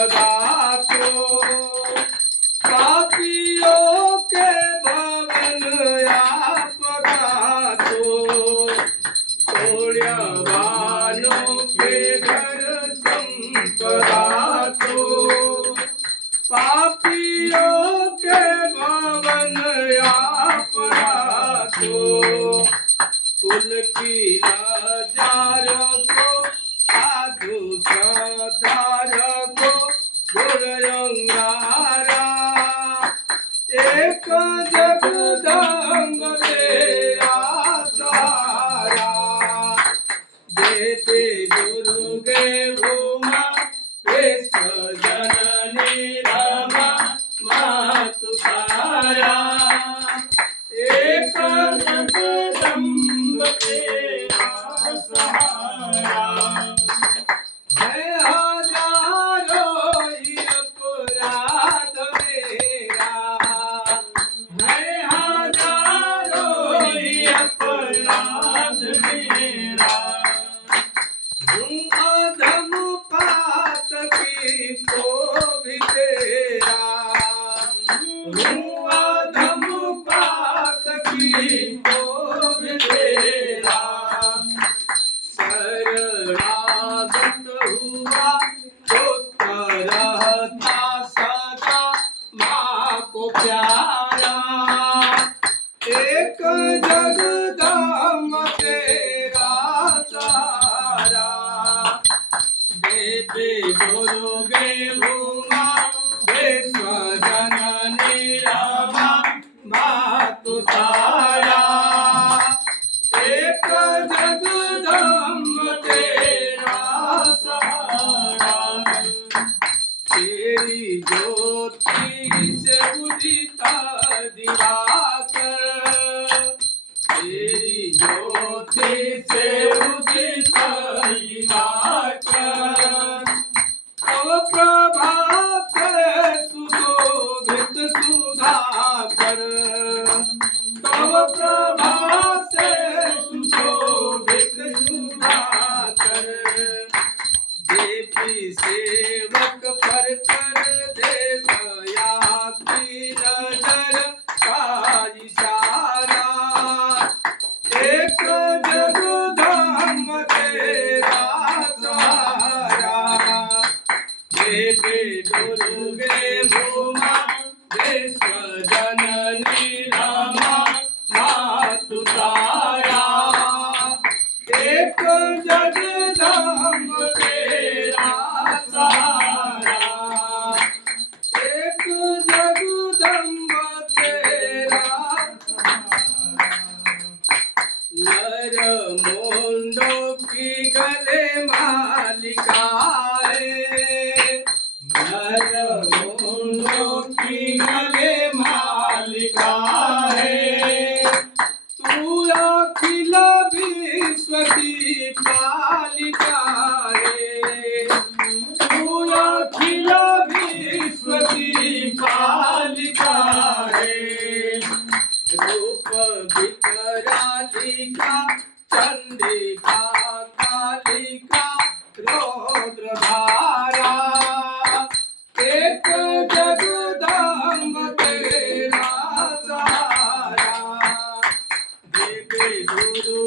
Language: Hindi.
पदार्थो पापियों के भवन आपदातो तोड़या वालों के घर संपदातो पापियों के भवन आपदातो कुल की लाजार को साधु सदार को गुरयंगारा एक जगदम्ब तेरा सहारा देते दुर्गे भूमा विश्व जननी रमा मातु तारा एक जगदम्ब तेरा सहारा है हजारों ही अपराध मेरा है हजारों ही अपराध मेरा हूँ अधम पात की को भी तेरा हूँ अधम पात की को भी तेरा शरणागत हुआ तो रहता सदा माँ को प्यारा एक जगदम्ब तेरा सहारा देते गुरुगे भूमा विश्व जननी रमा मातु तारा एक जगदम्ब तेरा सहारा तेरी ज्योति से उदिता दिवाकर तेरी ज्योति से उदिता दिवाकर तव प्रभात सुशोभित सुधाकर तव प्रभात सुशोभित सुधाकर देवी सेवक पर कर दे दया की नजर का इशारा एक जगदम्ब तेरा सहारा देवी दुर्गे भूमा विश्व जननी रमा मातु तारा एक जगदम्ब तेरा सहारा एक जगदम्ब तेरा सहारा नर मुंडो की गले मालिका नर मुंडो की गले मालिका तू अखिल विश्व की पालिका तू अखिल विश्व की पालिका रूप विकरालिका चंडिका कालिका रौद्र धारा एक जगदम्ब तेरा सहारा देवी गुरु